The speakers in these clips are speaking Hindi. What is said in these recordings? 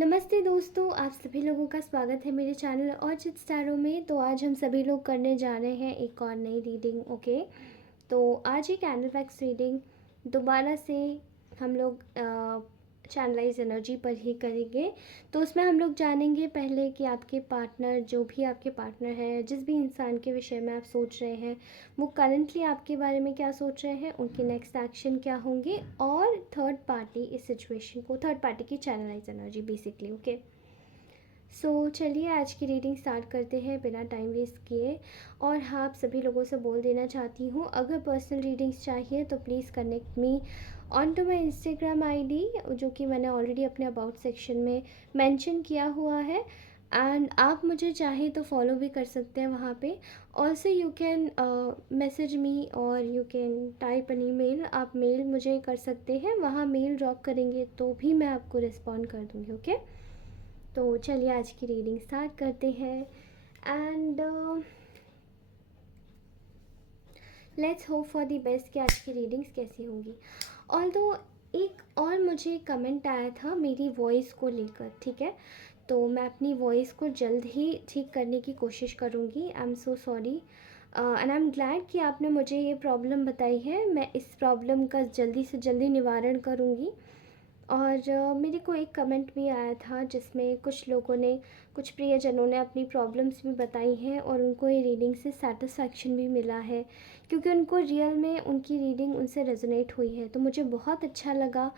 नमस्ते दोस्तों, आप सभी लोगों का स्वागत है मेरे चैनल ऑर्चिड स्टारों में। तो आज हम सभी लोग करने जा रहे हैं एक और नई रीडिंग। ओके, तो आज ये कैंडल वैक्स रीडिंग दोबारा से हम लोग चैनलाइज एनर्जी पर ही करेंगे। तो उसमें हम लोग जानेंगे पहले कि आपके पार्टनर, जो भी आपके पार्टनर है, जिस भी इंसान के विषय में आप सोच रहे हैं, वो करंटली आपके बारे में क्या सोच रहे हैं, उनके नेक्स्ट एक्शन क्या होंगे, और थर्ड पार्टी इस सिचुएशन को, थर्ड पार्टी की चैनलाइज एनर्जी बेसिकली। ओके, सो चलिए आज की रीडिंग स्टार्ट करते हैं बिना टाइम वेस्ट किए। और हाँ, आप सभी लोगों से बोल देना चाहती हूँ, अगर पर्सनल रीडिंग्स चाहिए तो please connect me on to my Instagram ID, जो कि मैंने ऑलरेडी अपने अबाउट सेक्शन में मेंशन किया हुआ है। एंड आप मुझे चाहे तो फॉलो भी कर सकते हैं वहाँ पे। Also you can message me और you can type an email. आप मेल मुझे कर सकते हैं, वहाँ मेल ड्रॉप करेंगे तो भी मैं आपको रिस्पॉन्ड कर दूँगी। ओके, तो चलिए आज की रीडिंग स्टार्ट करते हैं। And let's hope for the best कि आज की रीडिंग्स कैसी होंगी। ऑल्दो एक और मुझे कमेंट आया था मेरी वॉइस को लेकर, ठीक है, तो मैं अपनी वॉइस को जल्द ही ठीक करने की कोशिश करूँगी। I am so sorry and I am glad कि आपने मुझे ये प्रॉब्लम बताई है। मैं इस प्रॉब्लम का जल्दी से जल्दी निवारण करूँगी। और मेरे को एक कमेंट भी आया था जिसमें कुछ लोगों ने, कुछ प्रियजनों ने अपनी प्रॉब्लम्स भी बताई हैं और उनको ये रीडिंग से सेटिस्फैक्शन भी मिला है, क्योंकि उनको रियल में उनकी रीडिंग उनसे रेजोनेट हुई है। तो मुझे बहुत अच्छा लगा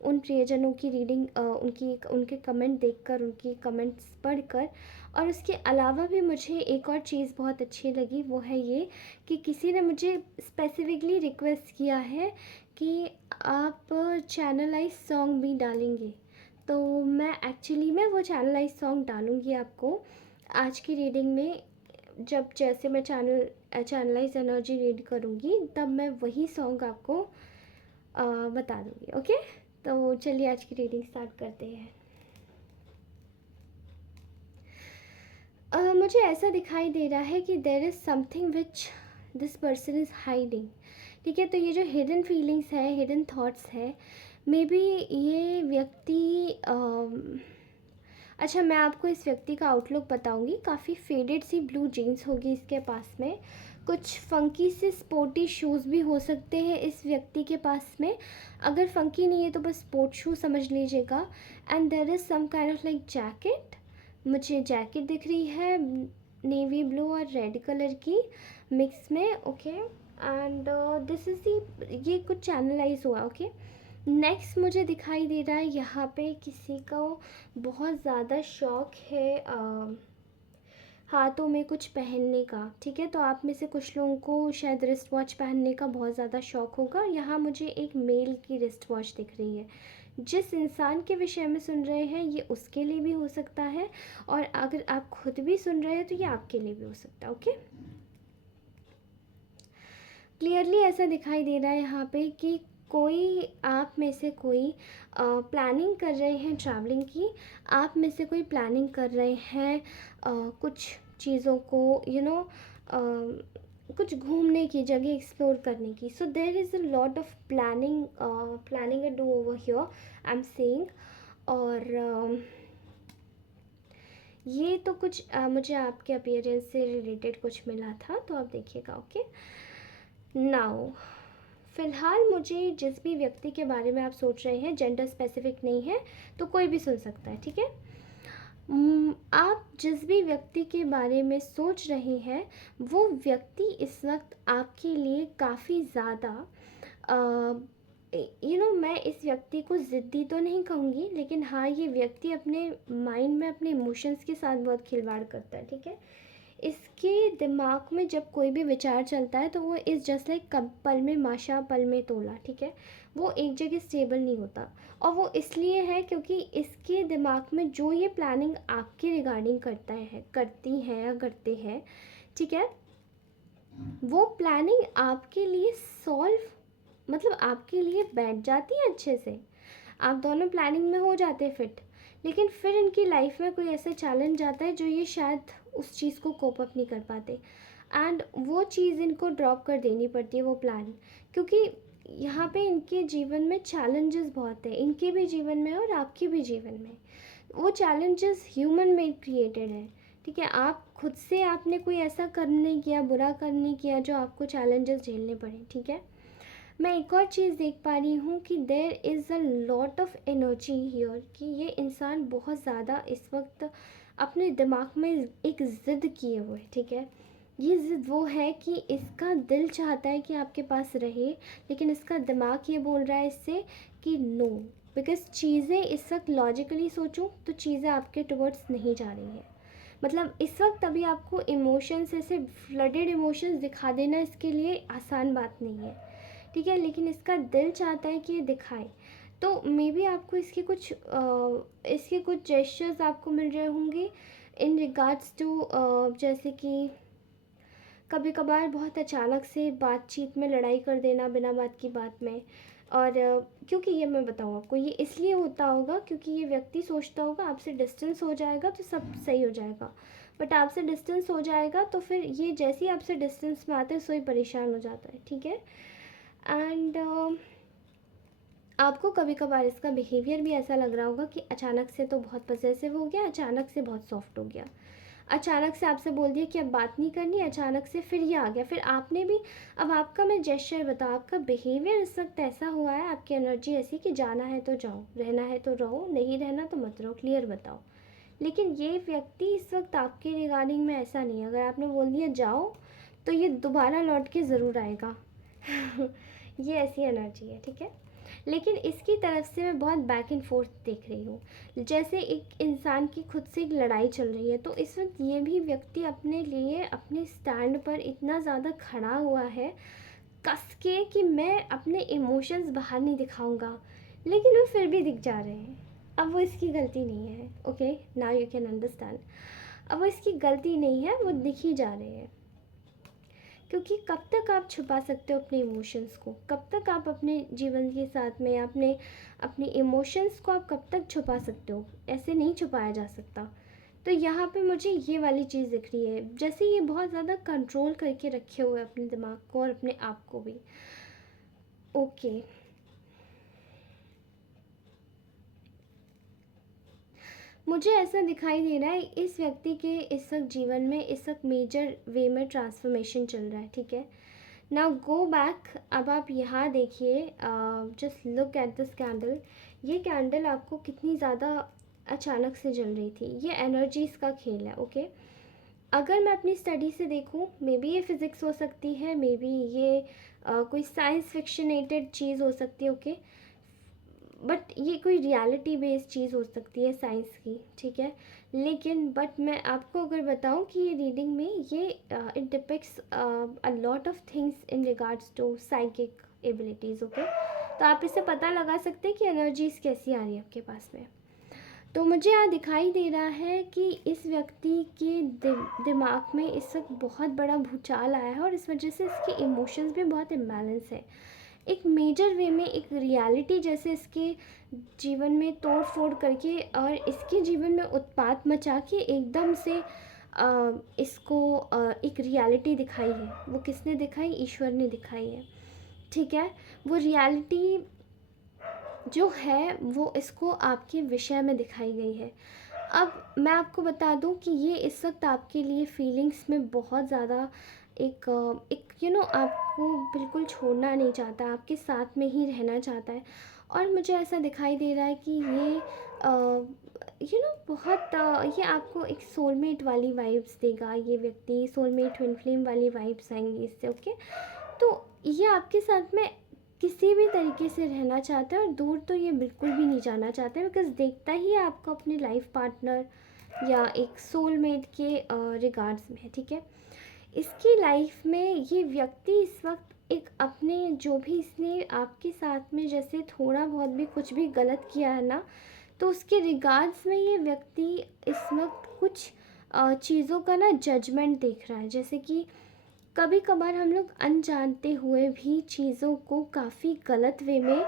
उन प्रियजनों की रीडिंग, उनके कमेंट देखकर, उनकी कमेंट्स पढ़कर। और उसके अलावा भी मुझे एक और चीज़ बहुत अच्छी लगी, वो है ये कि किसी ने मुझे स्पेसिफिकली रिक्वेस्ट किया है कि आप चैनलाइज सॉन्ग भी डालेंगे। तो मैं एक्चुअली में वो चैनलाइज सॉन्ग डालूँगी आपको आज की रीडिंग में। जब जैसे मैं चैनलाइज एनर्जी रीड करूँगी तब मैं वही सॉन्ग आपको बता दूँगी। ओके, तो चलिए आज की रीडिंग स्टार्ट करते हैं। मुझे ऐसा दिखाई दे रहा है कि देर is something which this person is hiding. ठीक है, तो ये जो हिडन फीलिंग्स है, हिडन थॉट्स है, मे बी ये व्यक्ति अच्छा, मैं आपको इस व्यक्ति का आउटलुक बताऊंगी। काफ़ी फेडेड सी ब्लू जीन्स होगी इसके पास में, कुछ फंकी से स्पोर्टी शूज़ भी हो सकते हैं इस व्यक्ति के पास में। अगर फंकी नहीं है तो बस स्पोर्ट शू समझ लीजिएगा। And there is some kind of like jacket, मुझे जैकेट दिख रही है नेवी ब्लू और रेड कलर की मिक्स में। Okay, and this is the, ये कुछ चैनलाइज हुआ। ओके, नेक्स्ट मुझे दिखाई दे रहा है यहाँ पे किसी को बहुत ज़्यादा शौक है हाथों में कुछ पहनने का। ठीक है, तो आप में से कुछ लोगों को शायद रिस्ट वॉच पहनने का बहुत ज़्यादा शौक होगा। यहाँ मुझे एक मेल की रिस्ट वॉच दिख रही है। जिस इंसान के विषय में सुन रहे हैं ये उसके लिए भी हो सकता है, और अगर आप खुद भी सुन रहे हैं तो ये आपके लिए भी हो सकता है। ओके, क्लियरली ऐसा दिखाई दे रहा है यहाँ पे कि कोई, आप में से कोई प्लानिंग कर रहे हैं ट्रैवलिंग की। आप में से कोई प्लानिंग कर रहे हैं कुछ चीज़ों को, कुछ घूमने की, जगह एक्सप्लोर करने की। So there is a lot of planning a do over here, I am saying. और ये तो कुछ मुझे आपके अपीयरेंस से रिलेटेड कुछ मिला था, तो आप देखिएगा। ओके, नाउ फ़िलहाल मुझे जिस भी व्यक्ति के बारे में आप सोच रहे हैं, जेंडर स्पेसिफिक नहीं है, तो कोई भी सुन सकता है। ठीक है, आप जिस भी व्यक्ति के बारे में सोच रहे हैं वो व्यक्ति इस वक्त आपके लिए काफ़ी ज़्यादा मैं इस व्यक्ति को ज़िद्दी तो नहीं कहूँगी, लेकिन हाँ, ये व्यक्ति अपने माइंड में अपने इमोशंस के साथ बहुत खिलवाड़ करता है। ठीक है, इसके दिमाग में जब कोई भी विचार चलता है तो वो इस जस्ट लाइक पल में माशा पल में तोला। ठीक है, वो एक जगह स्टेबल नहीं होता। और वो इसलिए है क्योंकि इसके दिमाग में जो ये प्लानिंग आपके रिगार्डिंग करती हैं या करते हैं, ठीक है, वो प्लानिंग आपके लिए मतलब आपके लिए बैठ जाती है अच्छे से। आप दोनों प्लानिंग में हो जाते हैं फिट, लेकिन फिर इनकी लाइफ में कोई ऐसा चैलेंज आता है जो ये शायद उस चीज़ को कोप अप नहीं कर पाते, एंड वो चीज़ इनको ड्रॉप कर देनी पड़ती है, वो प्लान। क्योंकि यहाँ पे इनके जीवन में चैलेंजेस बहुत है, इनके भी जीवन में और आपके भी जीवन में। वो चैलेंजेस ह्यूमन मेड क्रिएटेड है, ठीक है। आप खुद से आपने कोई ऐसा कर्म नहीं किया, बुरा कर्म नहीं किया जो आपको चैलेंजेस झेलने पड़े, ठीक है। मैं एक और चीज़ देख पा रही हूँ कि देर is a lot of energy here, कि ये इंसान बहुत ज़्यादा इस वक्त अपने दिमाग में एक ज़िद किए हुए है, ठीक है। ये ज़िद वो है कि इसका दिल चाहता है कि आपके पास रहे, लेकिन इसका दिमाग ये बोल रहा है इससे कि नो, बिकॉज़ चीज़ें इस वक्त लॉजिकली सोचूं तो चीज़ें आपके टुवर्ड्स नहीं जा रही हैं। मतलब इस वक्त अभी आपको इमोशंस, ऐसे फ्लडेड इमोशंस दिखा देना इसके लिए आसान बात नहीं है, ठीक है। लेकिन इसका दिल चाहता है कि ये दिखाए। तो मे बी आपको इसके कुछ जेस्चर्स आपको मिल रहे होंगे इन रिगार्ड्स टू, जैसे कि कभी कभार बहुत अचानक से बातचीत में लड़ाई कर देना बिना बात की बात में। और क्योंकि ये मैं बताऊँ आपको, ये इसलिए होता होगा क्योंकि ये व्यक्ति सोचता होगा आपसे डिस्टेंस हो जाएगा तो सब सही हो जाएगा, बट आपसे डिस्टेंस हो जाएगा तो फिर ये जैसे ही आपसे डिस्टेंस में आते हैं सोई परेशान हो जाता है, ठीक है। एंड आपको कभी कभार इसका बिहेवियर भी ऐसा लग रहा होगा कि अचानक से तो बहुत पॉसेसिव हो गया, अचानक से बहुत सॉफ्ट हो गया, अचानक से आपसे बोल दिया कि अब बात नहीं करनी, अचानक से फिर ये आ गया, फिर आपने भी। अब आपका मैं जेस्चर बताऊँ, आपका बिहेवियर इस वक्त ऐसा हुआ है, आपकी एनर्जी ऐसी कि जाना है तो जाओ, रहना है तो रहो, नहीं रहना तो मत रहो, क्लियर बताओ। लेकिन ये व्यक्ति इस वक्त आपके रिगार्डिंग में ऐसा नहीं है। अगर आपने बोल दिया जाओ तो ये दोबारा लौट के ज़रूर आएगा। ये ऐसी एनर्जी है, ठीक है। लेकिन इसकी तरफ से मैं बहुत बैक एंड फोर्थ देख रही हूँ, जैसे एक इंसान की खुद से एक लड़ाई चल रही है, तो इस वक्त ये भी व्यक्ति अपने लिए अपने स्टैंड पर इतना ज़्यादा खड़ा हुआ है कस के कि मैं अपने इमोशंस बाहर नहीं दिखाऊंगा, लेकिन वो फिर भी दिख जा रहे हैं। अब वो इसकी गलती नहीं है, okay, now you can understand. अब वो इसकी गलती नहीं है, वो दिख ही जा रहे हैं। क्योंकि कब तक आप छुपा सकते हो अपने इमोशंस को, कब तक आप अपने जीवन के साथ में अपने इमोशंस को आप कब तक छुपा सकते हो, ऐसे नहीं छुपाया जा सकता। तो यहाँ पे मुझे ये वाली चीज़ दिख रही है, जैसे ये बहुत ज़्यादा कंट्रोल करके रखे हुए अपने दिमाग को और अपने आप को भी। ओके, मुझे ऐसा दिखाई दे रहा है इस व्यक्ति के इस वक्त जीवन में इस वक्त मेजर वे में ट्रांसफॉर्मेशन चल रहा है, ठीक है। नाउ गो बैक, अब आप यहाँ देखिए, just look at this candle. ये कैंडल आपको कितनी ज़्यादा अचानक से जल रही थी, ये एनर्जीज़ का खेल है, ओके। अगर मैं अपनी स्टडी से देखूँ, मे बी ये फिज़िक्स हो सकती है, मे बी ये कोई साइंस फिक्शनेटेड चीज़ हो सकती है, ओके। बट ये कोई रियलिटी बेस्ड चीज़ हो सकती है साइंस की, ठीक है। लेकिन बट मैं आपको अगर बताऊं कि ये रीडिंग में ये it depicts a lot of things in regards to psychic abilities, okay. तो आप इससे पता लगा सकते हैं कि एनर्जीज कैसी आ रही है आपके पास में। तो मुझे यहाँ दिखाई दे रहा है कि इस व्यक्ति के दिमाग में इस वक्त बहुत बड़ा भूचाल आया है और इस वजह से इसके इमोशंस भी बहुत इम्बैलेंस है। एक मेजर वे में एक रियलिटी जैसे इसके जीवन में तोड़ फोड़ करके और इसके जीवन में उत्पात मचा के एकदम से इसको एक रियलिटी दिखाई है। वो किसने दिखाई? ईश्वर ने दिखाई है, ठीक है। वो रियलिटी जो है वो इसको आपके विषय में दिखाई गई है। अब मैं आपको बता दूं कि ये इस वक्त आपके लिए फीलिंग्स में बहुत ज़्यादा एक आपको बिल्कुल छोड़ना नहीं चाहता, आपके साथ में ही रहना चाहता है। और मुझे ऐसा दिखाई दे रहा है कि ये बहुत ये आपको एक सोलमेट वाली वाइब्स देगा। ये व्यक्ति सोलमेट ट्विन फ्लेम वाली वाइब्स आएंगी इससे, ओके। तो ये आपके साथ में किसी भी तरीके से रहना चाहता है और दूर तो ये बिल्कुल भी नहीं जाना चाहता है, बिकॉज देखता ही है आपको अपने लाइफ पार्टनर या एक सोलमेट के रिगार्ड्स में है, ठीक है। इसकी लाइफ में ये व्यक्ति इस वक्त एक अपने जो भी इसने आपके साथ में जैसे थोड़ा बहुत भी कुछ भी गलत किया है ना, तो उसके रिगार्ड्स में ये व्यक्ति इस वक्त कुछ चीज़ों का ना जजमेंट देख रहा है। जैसे कि कभी कभार हम लोग अनजानते हुए भी चीज़ों को काफ़ी गलत वे में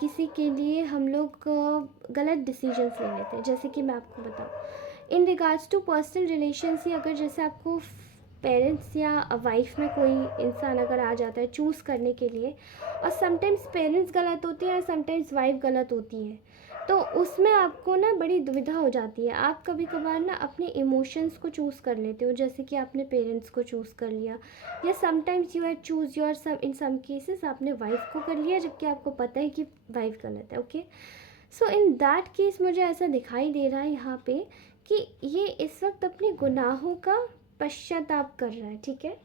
किसी के लिए हम लोग गलत डिसीजंस ले लेते हैं। जैसे कि मैं आपको बताऊँ in regards to personal relations ही, अगर जैसे आपको पेरेंट्स या वाइफ में कोई इंसान अगर आ जाता है चूज़ करने के लिए, और समटाइम्स पेरेंट्स गलत होते हैं और समटाइम्स वाइफ गलत होती है, तो तो उसमें आपको ना बड़ी दुविधा हो जाती है। आप कभी कभार ना अपने इमोशंस को चूज़ कर लेते हो, जैसे कि आपने पेरेंट्स को चूज़ कर लिया, या sometimes you have choose your some in some cases आपने वाइफ को कर लिया जबकि आपको पता है कि वाइफ गलत है। Okay, so in that case मुझे ऐसा दिखाई दे रहा है यहाँ पे कि ये इस वक्त अपने गुनाहों का पश्चाताप कर रहा है, ठीक है।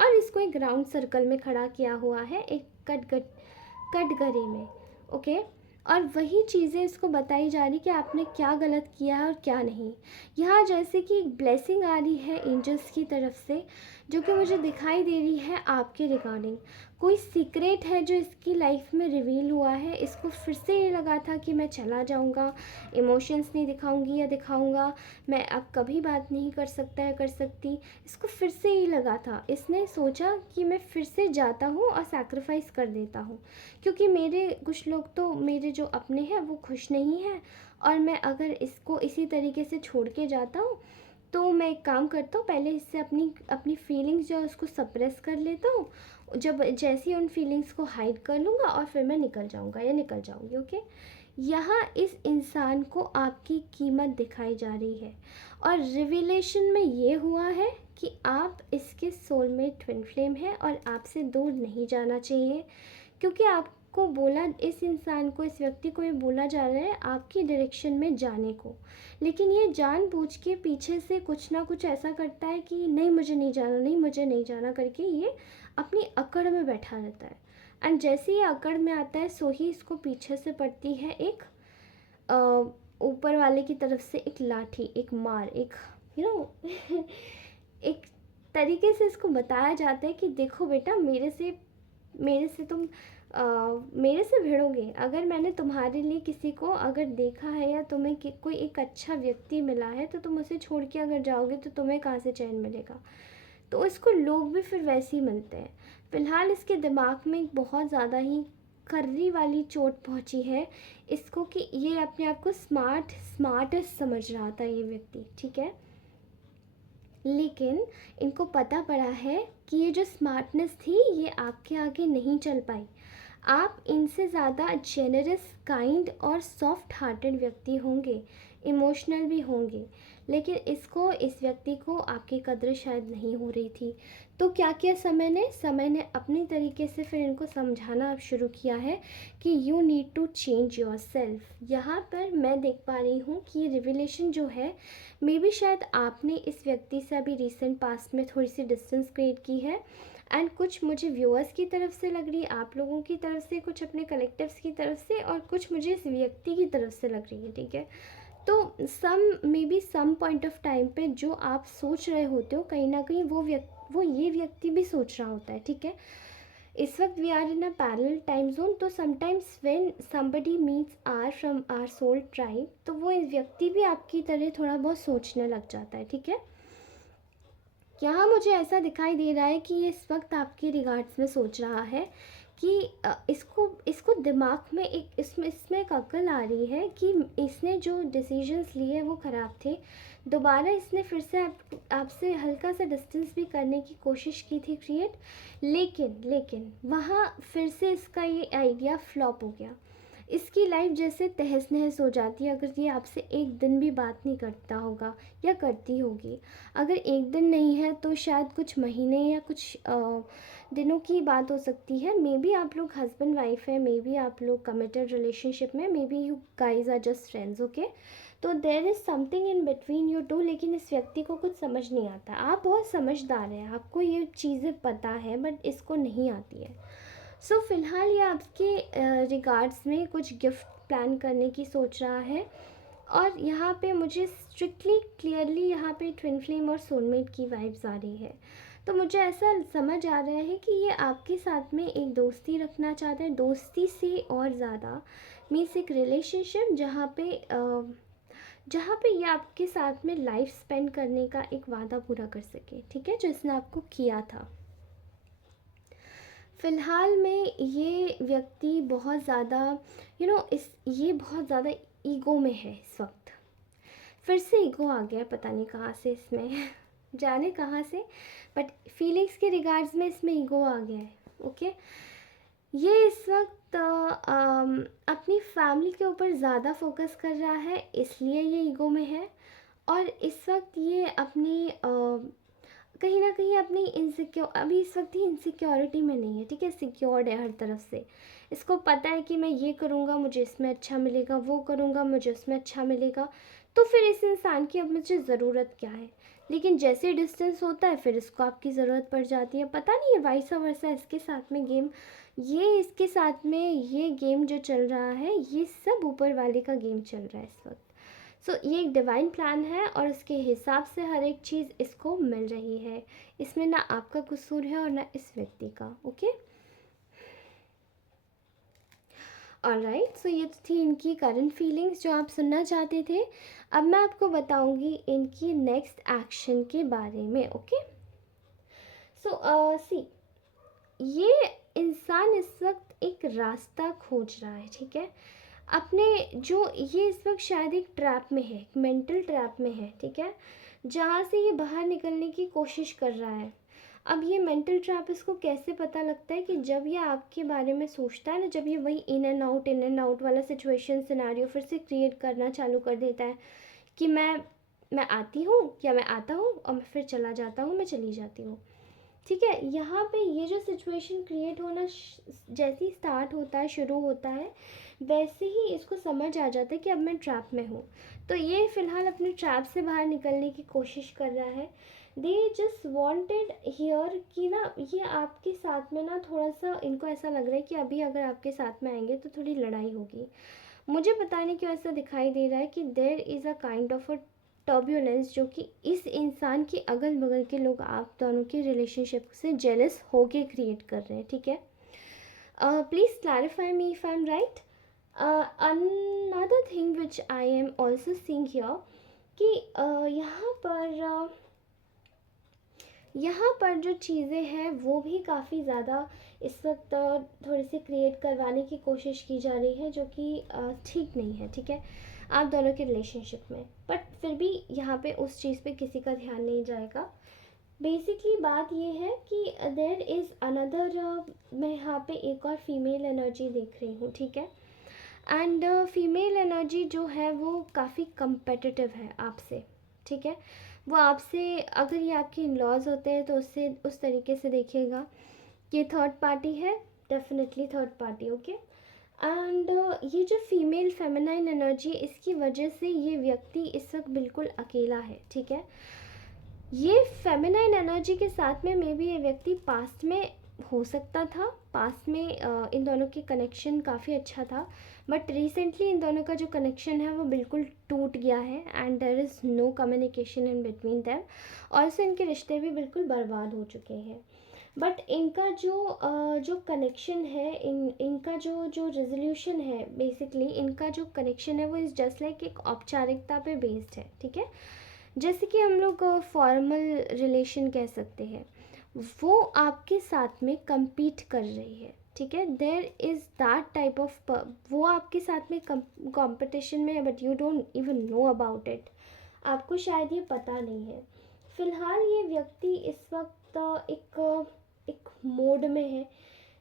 और इसको एक राउंड सर्कल में खड़ा किया हुआ है, एक कटघरे में। ओके, और वही चीज़ें इसको बताई जा रही कि आपने क्या गलत किया है और क्या नहीं। यहाँ जैसे कि एक ब्लेसिंग आ रही है एंजल्स की तरफ से, जो कि मुझे दिखाई दे रही है आपके रिगार्डिंग। कोई सीक्रेट है जो इसकी लाइफ में रिवील हुआ है। इसको फिर से ये लगा था कि मैं चला जाऊँगा, इमोशंस नहीं दिखाऊंगी या दिखाऊंगा, मैं अब कभी बात नहीं कर सकता या कर सकती। इसको फिर से ये लगा था, इसने सोचा कि मैं फिर से जाता हूँ और सैक्रिफाइस कर देता हूँ, क्योंकि मेरे कुछ लोग तो मेरे जो अपने हैं वो खुश नहीं हैं, और मैं अगर इसको इसी तरीके से छोड़ के जाता हूँ तो मैं एक काम करता हूँ, पहले इससे अपनी अपनी फीलिंग्स जो है उसको सप्रेस कर लेता हूँ। जब जैसे ही उन फीलिंग्स को हाइड कर लूँगा और फिर मैं निकल जाऊँगा या निकल जाऊँगी। ओके, यहाँ इस इंसान को आपकी कीमत दिखाई जा रही है, और रिविलेशन में ये हुआ है कि आप इसके सोलमेट ट्विन फ्लेम हैं और आपसे दूर नहीं जाना चाहिए, क्योंकि आपको बोला, इस इंसान को, इस व्यक्ति को ये बोला जा रहा है आपकी डायरेक्शन में जाने को, लेकिन ये जानबूझ के पीछे से कुछ ना कुछ ऐसा करता है कि नहीं मुझे नहीं जाना, नहीं मुझे नहीं जाना करके ये अपनी अकड़ में बैठा रहता है। एंड जैसे ये अकड़ में आता है सो ही इसको पीछे से पड़ती है एक ऊपर वाले की तरफ से एक लाठी, एक मार, एक यू नो एक तरीके से इसको बताया जाता है कि देखो बेटा, मेरे से तुम मेरे से भिड़ोगे। अगर मैंने तुम्हारे लिए किसी को अगर देखा है या तुम्हें कोई एक अच्छा व्यक्ति मिला है तो तुम उसे छोड़ के अगर जाओगे तो तुम्हें कहाँ से चैन मिलेगा। तो इसको लोग भी फिर वैसे ही मिलते हैं। फ़िलहाल इसके दिमाग में एक बहुत ज़्यादा ही कर्री वाली चोट पहुंची है इसको, कि ये अपने आप को स्मार्टेस्ट समझ रहा था ये व्यक्ति, ठीक है। लेकिन इनको पता पड़ा है कि ये जो स्मार्टनेस थी ये आपके आगे नहीं चल पाई। आप इनसे ज़्यादा जेनरस, काइंड और सॉफ्ट हार्टेड व्यक्ति होंगे, इमोशनल भी होंगे, लेकिन इस व्यक्ति को आपकी कद्र शायद नहीं हो रही थी। तो क्या किया समय ने अपनी तरीके से फिर इनको समझाना अब शुरू किया है कि you need to change yourself. यहाँ पर मैं देख पा रही हूँ कि ये रिविलेशन जो है, मे बी शायद आपने इस व्यक्ति से अभी रिसेंट पास्ट में थोड़ी सी डिस्टेंस क्रिएट की है, एंड कुछ मुझे व्यूअर्स की तरफ से लग रही है, आप लोगों की तरफ से, कुछ अपने कलेक्टिव्स की तरफ से, और कुछ मुझे इस व्यक्ति की तरफ से लग रही है, ठीक है। तो maybe some point of time पे जो आप सोच रहे होते हो, कहीं ना कहीं वो ये व्यक्ति भी सोच रहा होता है, ठीक है। इस वक्त we are in a parallel time zone, तो sometimes when somebody meets our from our soul tribe, तो वो इस व्यक्ति भी आपकी तरह थोड़ा बहुत सोचने लग जाता है, ठीक है। यहाँ मुझे ऐसा दिखाई दे रहा है कि ये इस वक्त आपके रिगार्ड्स में सोच रहा है कि इसको दिमाग में इसमें एक अक्ल आ रही है कि इसने जो डिसीजंस लिए वो ख़राब थे। दोबारा इसने फिर से आपसे हल्का सा डिस्टेंस भी करने की कोशिश की थी क्रिएट, लेकिन वहाँ फिर से इसका ये आइडिया फ्लॉप हो गया। इसकी लाइफ जैसे तहस नहस हो जाती है अगर ये आपसे एक दिन भी बात नहीं करता होगा या करती होगी। अगर एक दिन नहीं है तो शायद कुछ महीने या कुछ दिनों की बात हो सकती है। मे बी आप लोग हस्बैंड वाइफ है, मे बी आप लोग कमिटेड रिलेशनशिप में, maybe you guys are just friends, okay. तो there is something in between you two, लेकिन इस व्यक्ति को कुछ समझ नहीं आता। आप बहुत समझदार हैं, आपको ये चीज़ें पता है, बट इसको नहीं आती है। सो फ़िलहाल ये आपके रिगार्ड्स में कुछ गिफ्ट प्लान करने की सोच रहा है, और यहाँ पे मुझे स्ट्रिक्टली क्लियरली यहाँ पे ट्विन फ्लेम और सोलमेट की वाइब्स आ रही है। तो मुझे ऐसा समझ आ रहा है कि ये आपके साथ में एक दोस्ती रखना चाहता है, दोस्ती से और ज़्यादा मीन्स एक रिलेशनशिप जहाँ पे ये आपके साथ में लाइफ स्पेंड करने का एक वादा पूरा कर सके, ठीक है, जो इसने आपको किया था। फ़िलहाल में ये व्यक्ति बहुत ज़्यादा ये बहुत ज़्यादा ईगो में है इस वक्त। फिर से ईगो आ गया, पता नहीं कहाँ से इसमें जाने कहाँ से, बट फीलिंग्स के रिगार्ड्स में इसमें ईगो आ गया है, ओके। ये इस वक्त अपनी फैमिली के ऊपर ज़्यादा फोकस कर रहा है, इसलिए ये ईगो में है। और इस वक्त ये अपनी कहीं ना कहीं अपनी अभी इस वक्त ही इनसिक्योरिटी में नहीं है, ठीक है, सिक्योर्ड है हर तरफ से। इसको पता है कि मैं ये करूँगा मुझे इसमें अच्छा मिलेगा, वो करूँगा मुझे उसमें अच्छा मिलेगा, तो फिर इस इंसान की अब मुझे ज़रूरत क्या है। लेकिन जैसे डिस्टेंस होता है फिर इसको आपकी ज़रूरत पड़ जाती है। पता नहीं है वाइस वर्सा इसके साथ में गेम, ये इसके साथ में ये गेम जो चल रहा है ये सब ऊपर वाले का गेम चल रहा है इस वक्त। सो ये एक डिवाइन प्लान है और उसके हिसाब से हर एक चीज़ इसको मिल रही है। इसमें ना आपका कसूर है और ना इस व्यक्ति का। Okay, alright. सो ये तो थी इनकी करंट फीलिंग्स जो आप सुनना चाहते थे। अब मैं आपको बताऊंगी इनकी नेक्स्ट एक्शन के बारे में। ओके, सो सी, ये इंसान इस वक्त एक रास्ता खोज रहा है, ठीक है। अपने जो ये इस वक्त शायद एक ट्रैप में है, एक मेंटल ट्रैप में है, ठीक है, जहाँ से ये बाहर निकलने की कोशिश कर रहा है। अब ये मेंटल ट्रैप इसको कैसे पता लगता है कि जब ये आपके बारे में सोचता है ना, जब ये वही इन एंड आउट वाला सिचुएशन सिनेरियो फिर से क्रिएट करना चालू कर देता है कि मैं आती हूँ या मैं आता हूँ और मैं फिर चला जाता हूँ, मैं चली जाती हूँ, ठीक है। यहाँ पे ये जो सिचुएशन क्रिएट होना जैसे ही स्टार्ट होता है, शुरू होता है, वैसे ही इसको समझ आ जाता है कि अब मैं ट्रैप में हूँ। तो ये फ़िलहाल अपने ट्रैप से बाहर निकलने की कोशिश कर रहा है। दे जस्ट वॉन्टेड हियर कि ना ये आपके साथ में ना थोड़ा सा, इनको ऐसा लग रहा है कि अभी अगर आपके साथ में आएंगे तो थोड़ी लड़ाई होगी। मुझे पता नहीं क्यों ऐसा दिखाई दे रहा है कि देर is a kind of a turbulence, जो कि इस इंसान के अगल बगल के लोग आप दोनों के रिलेशनशिप से जेलस होके क्रिएट कर रहे हैं, ठीक है। Please clarify me if I am right. Another thing which I am also seeing here कि यहाँ पर जो चीज़ें हैं वो भी काफ़ी ज़्यादा इस वक्त थोड़ी सी क्रिएट करवाने की कोशिश की जा रही है, जो कि ठीक नहीं है, ठीक है, आप दोनों के रिलेशनशिप में। बट फिर भी यहाँ पे उस चीज़ पे किसी का ध्यान नहीं जाएगा। बेसिकली बात ये है कि देर इज़ अनदर, मैं यहाँ पे एक और फीमेल एनर्जी देख रही हूँ, ठीक है। एंड फीमेल एनर्जी जो है वो काफ़ी कंपेटिटिव है आपसे, ठीक है। वो आपसे, अगर ये आपके इन लॉज होते हैं तो उससे उस तरीके से देखिएगा, ये थर्ड पार्टी है, definitely third party. Okay, and ये जो फीमेल फेमिनाइन एनर्जी, इसकी वजह से ये व्यक्ति इस वक्त बिल्कुल अकेला है, ठीक है। ये फेमिनाइन एनर्जी के साथ में मे बी ये व्यक्ति पास्ट में हो सकता था, पास्ट में इन दोनों की कनेक्शन काफ़ी अच्छा था, बट रिसेंटली इन दोनों का जो कनेक्शन है वो बिल्कुल टूट गया है and there is no communication in between them. Also इनके रिश्ते भी बिल्कुल बर्बाद हो चुके हैं। बट इनका जो कनेक्शन है, इनका जो रेजोल्यूशन है, बेसिकली इनका जो कनेक्शन है वो इज़ जस्ट लाइक एक औपचारिकता पे बेस्ड है, ठीक है। जैसे कि हम लोग फॉर्मल रिलेशन कह सकते हैं, वो आपके साथ में compete कर रही है, ठीक है। There is that type of, वो आपके साथ में कंपटीशन में है but you don't even know about it, आपको शायद ये पता नहीं है। फ़िलहाल ये व्यक्ति इस वक्त एक मोड में है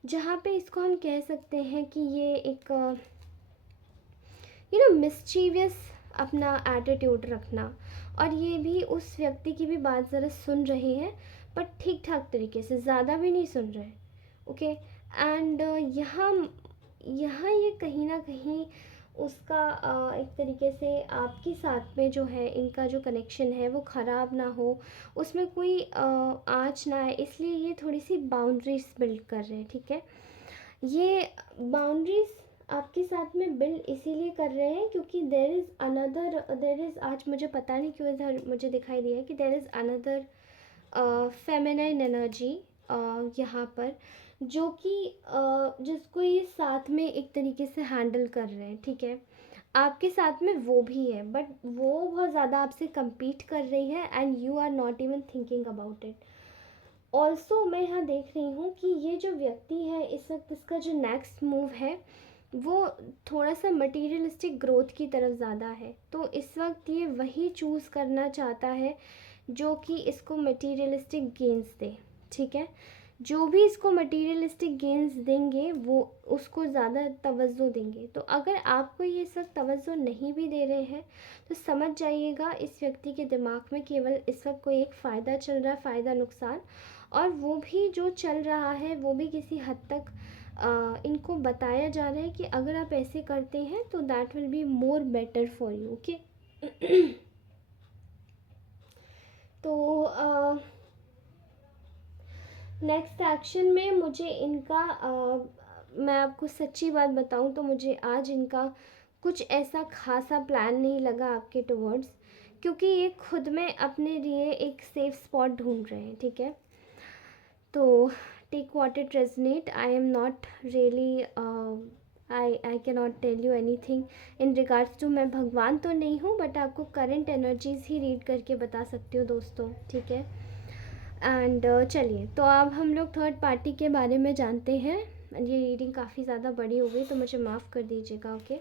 जहाँ पे इसको हम कह सकते हैं कि ये एक मिस्चीवियस अपना एटीट्यूड रखना, और ये भी उस व्यक्ति की भी बात ज़रा सुन रहे हैं बट ठीक ठाक तरीके से, ज़्यादा भी नहीं सुन रहे। ओके, एंड यहाँ यहाँ ये कहीं ना कहीं उसका एक तरीके से आपके साथ में जो है इनका जो कनेक्शन है वो ख़राब ना हो, उसमें कोई आँच ना आए, इसलिए ये थोड़ी सी बाउंड्रीज बिल्ड कर रहे हैं, ठीक है। ये बाउंड्रीज आपके साथ में बिल्ड इसीलिए कर रहे हैं क्योंकि देर इज़, आज मुझे पता नहीं क्यों इधर मुझे दिखाई दिया है कि there is another feminine energy यहाँ पर, जो कि जिसको ये साथ में एक तरीके से हैंडल कर रहे हैं, ठीक है। आपके साथ में वो भी है बट वो बहुत ज़्यादा आपसे compete कर रही है and you are not even thinking about it. Also मैं यहाँ देख रही हूँ कि ये जो व्यक्ति है इस वक्त, इसका जो नेक्स्ट मूव है वो थोड़ा सा मटेरियलिस्टिक ग्रोथ की तरफ ज़्यादा है। तो इस वक्त ये वही चूज़ करना चाहता है जो कि इसको मटेरियलिस्टिक गेन्स दे, ठीक है। जो भी इसको मटेरियलिस्टिक गेन्स देंगे वो उसको ज़्यादा तवज्जो देंगे। तो अगर आपको ये सब तवज्जो नहीं भी दे रहे हैं तो समझ जाइएगा इस व्यक्ति के दिमाग में केवल इस वक्त कोई एक फ़ायदा चल रहा है, फ़ायदा नुकसान, और वो भी जो चल रहा है वो भी किसी हद तक इनको बताया जा रहा है कि अगर आप ऐसे करते हैं तो that will be more better for you. Okay. तो नेक्स्ट एक्शन में मुझे इनका मैं आपको सच्ची बात बताऊं तो मुझे आज इनका कुछ ऐसा खासा प्लान नहीं लगा आपके टुवर्ड्स, क्योंकि ये खुद में अपने लिए एक सेफ स्पॉट ढूंढ रहे हैं। ठीक है, तो take what it resonate. I am not really I can not tell you anything in regards to, मैं भगवान तो नहीं हूँ बट आपको करंट एनर्जीज़ ही रीड करके बता सकती हूँ दोस्तों। ठीक है, एंड चलिए तो अब हम लोग थर्ड पार्टी के बारे में जानते हैं। ये रीडिंग काफ़ी ज़्यादा बड़ी हो गई तो मुझे माफ़ कर दीजिएगा। ओके,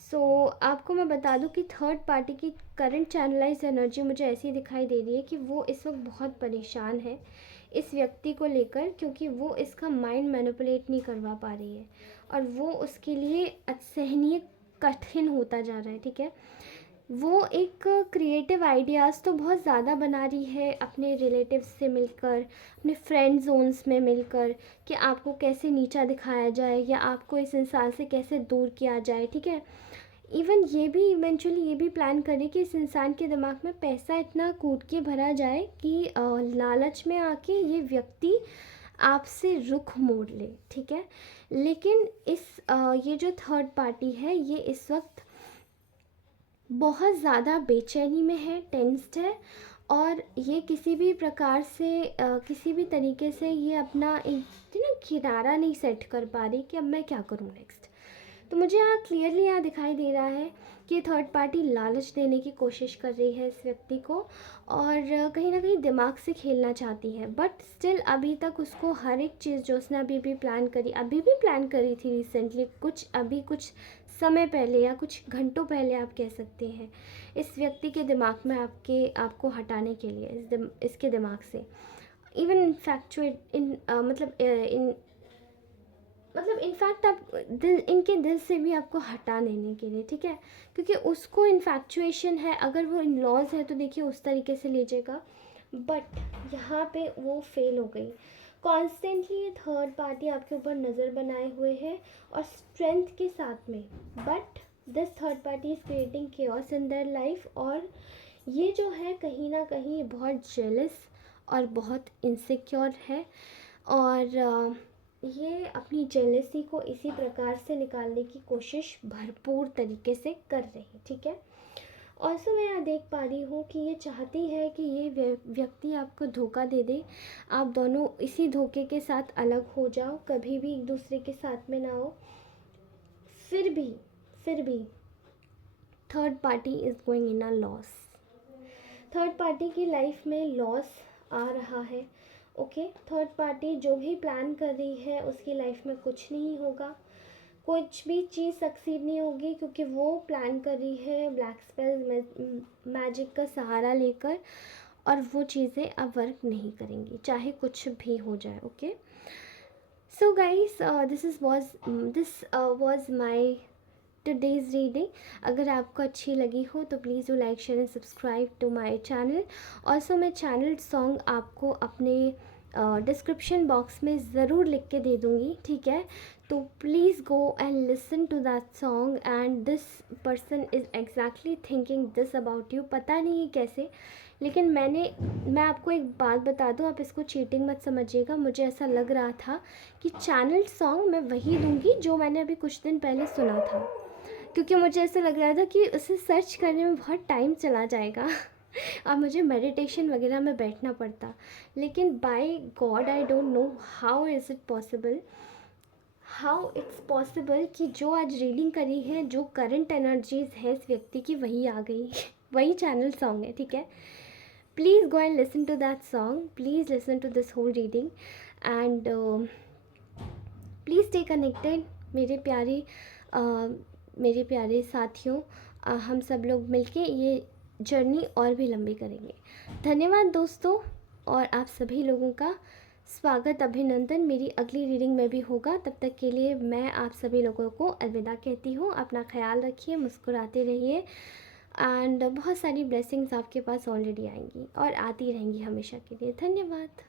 सो आपको मैं बता दूं कि थर्ड पार्टी की करंट चैनलाइज एनर्जी मुझे ऐसी दिखाई दे रही है कि वो इस वक्त बहुत परेशान है इस व्यक्ति को लेकर, क्योंकि वो इसका माइंड मैनिपुलेट नहीं करवा पा रही है और वो उसके लिए असहनीय कठिन होता जा रहा है। ठीक है, वो एक क्रिएटिव आइडियाज़ तो बहुत ज़्यादा बना रही है अपने रिलेटिव्स से मिलकर, अपने फ्रेंड जोन्स में मिलकर, कि आपको कैसे नीचा दिखाया जाए या आपको इस इंसान से कैसे दूर किया जाए। ठीक है, इवन ये भी इवेंचुअली ये भी प्लान करे कि इस इंसान के दिमाग में पैसा इतना कूट के भरा जाए कि लालच में आके ये व्यक्ति आपसे रुख मोड़ ले। ठीक है, लेकिन ये जो थर्ड पार्टी है ये इस वक्त बहुत ज़्यादा बेचैनी में है, टेंस्ड है, और ये किसी भी प्रकार से किसी भी तरीके से ये अपना एक ना किनारा नहीं सेट कर पा रही कि अब मैं क्या करूँ नेक्स्ट। तो मुझे यहाँ क्लियरली यहाँ दिखाई दे रहा है कि थर्ड पार्टी लालच देने की कोशिश कर रही है इस व्यक्ति को और कहीं ना कहीं दिमाग से खेलना चाहती है, बट स्टिल अभी तक उसको हर एक चीज़ जो उसने अभी भी प्लान करी थी रिसेंटली, कुछ समय पहले या कुछ घंटों पहले आप कह सकते हैं, इस व्यक्ति के दिमाग में आपको हटाने के लिए इसके दिमाग से इवन इनफैक्ट आप इनके दिल से भी आपको हटा देने के लिए। ठीक है, क्योंकि उसको इन्फैक्चुएशन है, अगर वो इन लॉज है तो देखिए उस तरीके से लीजिएगा, बट यहाँ पे वो फेल हो गई। कॉन्स्टेंटली ये थर्ड पार्टी आपके ऊपर नज़र बनाए हुए है और स्ट्रेंथ के साथ में, but this third party is creating chaos in their life, और ये जो है कहीं ना कहीं बहुत जेलस और बहुत इनसिक्योर है, और ये अपनी जेलसी को इसी प्रकार से निकालने की कोशिश भरपूर तरीके से कर रही है। ठीक है, ऑल्सो मैं यहाँ देख पा रही हूँ कि ये चाहती है कि ये व्यक्ति आपको धोखा दे दे, आप दोनों इसी धोखे के साथ अलग हो जाओ, कभी भी एक दूसरे के साथ में ना हो। फिर भी third party is going in a loss. Third party की लाइफ में लॉस आ रहा है। ओके, थर्ड पार्टी जो भी प्लान कर रही है उसकी लाइफ में कुछ नहीं होगा, कुछ भी चीज़ सक्सीड नहीं होगी, क्योंकि वो प्लान कर रही है ब्लैक स्पेल मैजिक का सहारा लेकर, और वो चीज़ें अब वर्क नहीं करेंगी चाहे कुछ भी हो जाए। Okay, so guys this was my today's reading. अगर आपको अच्छी लगी हो तो please do like share and subscribe to my channel. Also मैं चैनल सॉन्ग आपको अपने डिस्क्रिप्शन बॉक्स में ज़रूर लिख के दे दूँगी। ठीक है, तो please go and listen to that song, and this person is exactly thinking this about you. पता नहीं कैसे, लेकिन मैं आपको एक बात बता दूँ, आप इसको चीटिंग मत समझिएगा। मुझे ऐसा लग रहा था कि चैनल सॉन्ग मैं वही दूँगी जो मैंने अभी कुछ दिन पहले सुना था, क्योंकि मुझे ऐसा लग रहा था कि उसे सर्च करने में बहुत टाइम चला जाएगा और मुझे मेडिटेशन वगैरह में बैठना पड़ता। लेकिन by god I don't know how is it's possible कि जो आज रीडिंग करी है, जो करंट एनर्जीज़ है इस व्यक्ति की, वही आ गई वही चैनल सॉन्ग है। ठीक है, please go and listen to that song, please listen to this whole reading, and please stay connected मेरे प्यारे साथियों। हम सब लोग मिलके ये जर्नी और भी लंबी करेंगे। धन्यवाद दोस्तों, और आप सभी लोगों का स्वागत, अभिनंदन मेरी अगली रीडिंग में भी होगा। तब तक के लिए मैं आप सभी लोगों को अलविदा कहती हूँ। अपना ख्याल रखिए, मुस्कुराते रहिए एंड बहुत सारी ब्लेसिंग्स आपके पास ऑलरेडी आएंगी और आती रहेंगी हमेशा के लिए। धन्यवाद।